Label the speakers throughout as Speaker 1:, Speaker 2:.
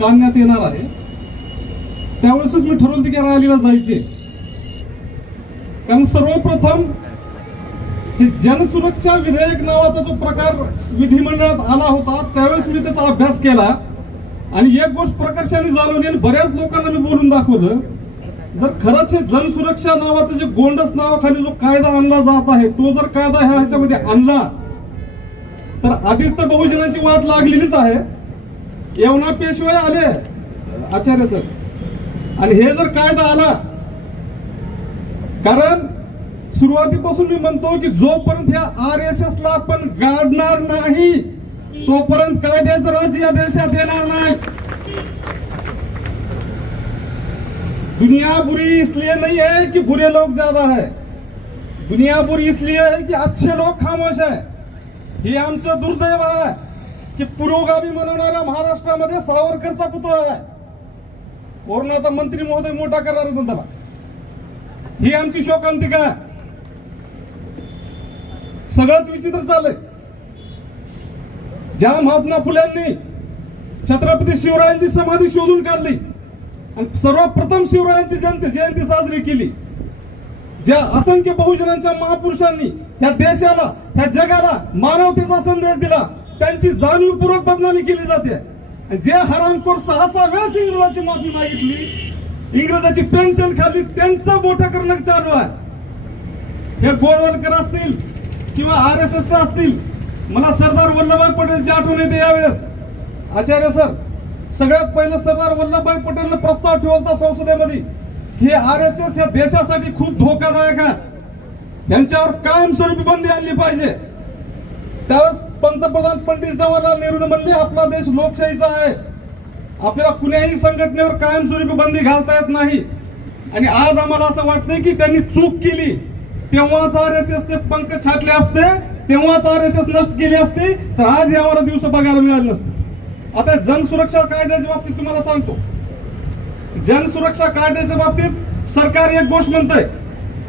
Speaker 1: काढण्यात येणार आहे. त्यावेळेसच मी ठरवलं की रॅलीला जायचे. कारण सर्वप्रथम हे जनसुरक्षा विधेयक नावाचा जो प्रकार विधिमंडळात आला होता त्यावेळेस मी त्याचा अभ्यास केला. आणि एक गोष्ट प्रकर्षाने जाणवली आणि बऱ्याच लोकांना मी बोलून दाखवलं. जर खरंच हे जनसुरक्षा नावाचं जे गोंडस नावाखाली जो कायदा आणला जात आहे तो जर कायदा ह्या ह्याच्यामध्ये आणला तर आधीच तर बहुजनांची वाट लागलेलीच आहे. येवना पेशवे आले. आचार्य सर आणि हे जर कायदा आला कारण सुरुवातीपासून मी म्हणतो की जोपर्यंत ह्या आर एस एस ला आपण गाडणार नाही तोपर्यंत कायद्याचं राज्य या देशात येणार नाही. दुनिया बुरी इसलिए नहीं है कि बुरे लोग ज्यादा है दुनिया बुरी इसलिए है कि अच्छे लोग खामोश है हे आमचं दुर्दैव आहे. की पुरोगामी म्हणणाऱ्या महाराष्ट्रामध्ये सावरकरचा पुतळा आहे. वरून आता मंत्री महोदय मोठा करणार आहेत त्याला. ही आमची शोकांतिका सगळंच विचित्र चाललंय. ज्या महात्मा फुल्यांनी छत्रपती शिवरायांची समाधी शोधून काढली. आणि सर्वप्रथम शिवरायांची जयंती जयंती साजरी केली. ज्या असंख्य बहुजनांच्या महापुरुषांनी ह्या देशाला ह्या जगाला मानवतेचा संदेश दिला. त्यांची जाणीवपूर्वक बदनामी केली जाते. आणि जे हरामखोर सहा सहा वेळेस इंग्रजाची माफी मागितली इंग्रजाची पेन्शन खाल्ली त्यांचं मोठं करणं चालू आहे. हे गोळवलकर असतील किंवा आर एस एस असतील मला सरदार वल्लभभाई पटेलची आठवण येते यावेळेस. आचार्य सर सगळ्यात पहिलं सरदार वल्लभभाई पटेलनं प्रस्ताव ठेवला संसदेमध्ये हे आर एस एस या देशासाठी खूप धोकादायक आहे. यांच्यावर कायमस्वरूपी बंदी आणली पाहिजे. त्यावेळेस पंतप्रधान पंडित जवाहरलाल नेहरू म्हणले आपला देश लोकशाहीचा आहे. आपल्याला कुण्याही संघटनेवर कायमस्वरूपी बंदी घालता येत नाही. आणि आज आम्हाला असं वाटतंय की त्यांनी चूक केली. तेव्हाच आर एस एस ते पंख छाटले असते तेव्हाच आर एस एस नष्ट केली असते तर आज आम्हाला दिवस बघायला मिळाले नसते. आता जनसुरक्षा कायद्याच्या बाबतीत तुम्हाला सांगतो. जनसुरक्षा कायद्याच्या बाबतीत सरकार एक गोष्ट म्हणतंय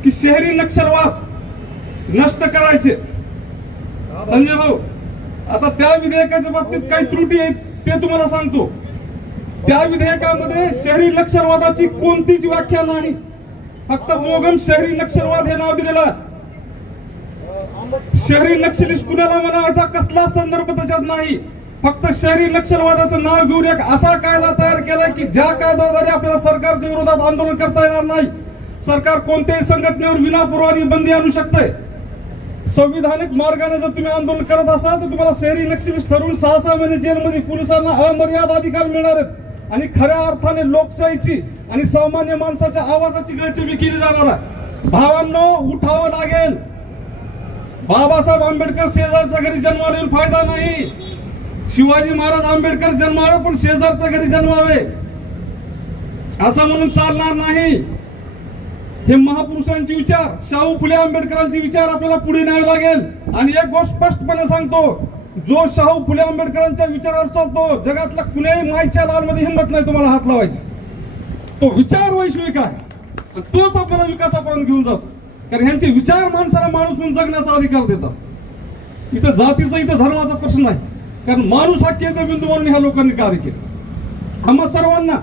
Speaker 1: की शहरी नक्षलवाद नष्ट करायचे. संजय भाऊ आता त्या विधेयकाच्या बाबतीत काही त्रुटी आहेत ते तुम्हाला सांगतो. त्या विधेयकामध्ये शहरी लक्षणवादाची कोणतीच व्याख्या नाही. फक्त मोगम शहरी लक्षणवाद हे नाव दिलेलं आहे. शहरी नक्षलिस्ट कुणाला म्हणावायचा कसला संदर्भ त्याच्यात नाही. फक्त शहरी नक्षलवादाचं नाव घेऊन एक असा कायदा तयार केलाय की ज्या कायद्याद्वारे आपल्याला सरकारच्या विरोधात आंदोलन करता येणार नाही. सरकार कोणत्याही संघटनेवर विनापुरवानी बंदी आणू शकते संविधानिक मार्गाने जर तुम्ही आंदोलन करत असाल तर तुम्हाला शहरी नक्षलिस्ट ठरवून सहा सहा महिने जेलमध्ये पोलिसांना अमर्याद अधिकार मिळणार आहेत. आणि खऱ्या अर्थाने लोकशाहीची आणि सामान्य माणसाच्या आवाजाची गळचिबी केली जाणार आहे. भावांनो उठावं लागेल. बाबासाहेब आंबेडकर शेजारच्या घरी जन्माला येऊन फायदा नाही. शिवाजी महाराज आंबेडकर जन्मावे पण शेजारच्या घरी जन्मावे. असं म्हणून चालणार नाही. हे महापुरुषांचे विचार शाहू फुले आंबेडकरांचे विचार आपल्याला पुढे न्यावे लागेल. आणि एक गोष्ट स्पष्टपणे सांगतो जो शाहू फुले आंबेडकरांच्या विचारावर चालतो जगातल्या कुण्याही मायच्या लालमध्ये हिंमत नाही तुम्हाला हात लावायची. तो विचार वैश्विक आहे. तोच आपल्याला विकासापर्यंत घेऊन जातो. कारण ह्यांचे विचार माणसाला माणूस म्हणून जगण्याचा अधिकार देतात. इथं जातीचा इथं धर्माचा प्रश्न नाही. कारण माणूस हा केंद्रबिंदू म्हणून ह्या लोकांनी कार्य केलं. आम्हा सर्वांना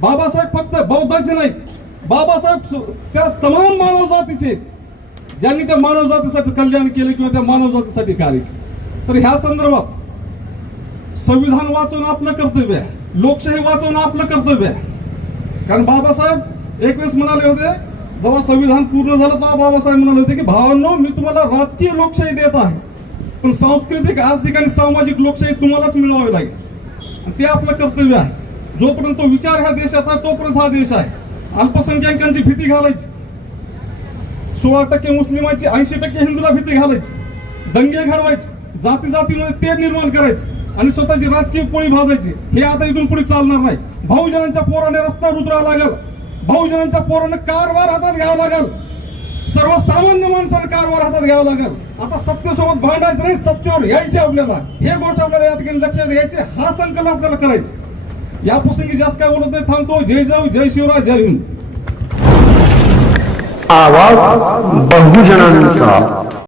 Speaker 1: बाबासाहेब फक्त बौद्धाचे नाहीत बाबासाहेब त्या तमाम मानव जातीचे ज्यांनी त्या मानव जातीसाठी कल्याण केलं किंवा त्या मानव जातीसाठी कार्य केलं. तर ह्या संदर्भात संविधान वाचवणं आपलं कर्तव्य आहे. लोकशाही वाचवणं आपलं कर्तव्य आहे. कारण बाबासाहेब एक वेळेस म्हणाले होते जेव्हा संविधान पूर्ण झालं तेव्हा बाबासाहेब म्हणाले होते की भावांनो मी तुम्हाला राजकीय लोकशाही देत आहे पण सांस्कृतिक आर्थिक आणि सामाजिक लोकशाही तुम्हालाच मिळवावी लागेल. ते आपलं कर्तव्य आहे. जोपर्यंत तो विचार ह्या देशाचा आहे तोपर्यंत हा देश आहे. अल्पसंख्याकांची भीती घालायची. सोळा टक्के मुस्लिमांची ऐंशी टक्के हिंदूला भीती घालायची. दंगे घडवायचे जाती जातीमध्ये ते निर्माण करायचे आणि स्वतःची राजकीय पोळी भाजायची. हे आता इथून पुढे चालणार नाही. भाऊजनांच्या पोराने रस्ता रुद्रा लागल. भाऊजनांच्या पोराने कारभार हातात घ्यावा लागल. सर्वसामान्य माणसाने कारभार हातात घ्यावा लागल. आता सत्तेसोबत भांडायचं नाही सत्तेवर यायचे आपल्याला. हे गोष्ट आपल्याला या ठिकाणी लक्षात घ्यायचे. हा संकल्प आपल्याला करायचे. या प्रसंगी जास्त काय बोलत नाही थांबतो. जय जय जय शिवराय जय हिंद.
Speaker 2: आवाज बहुजनांचा.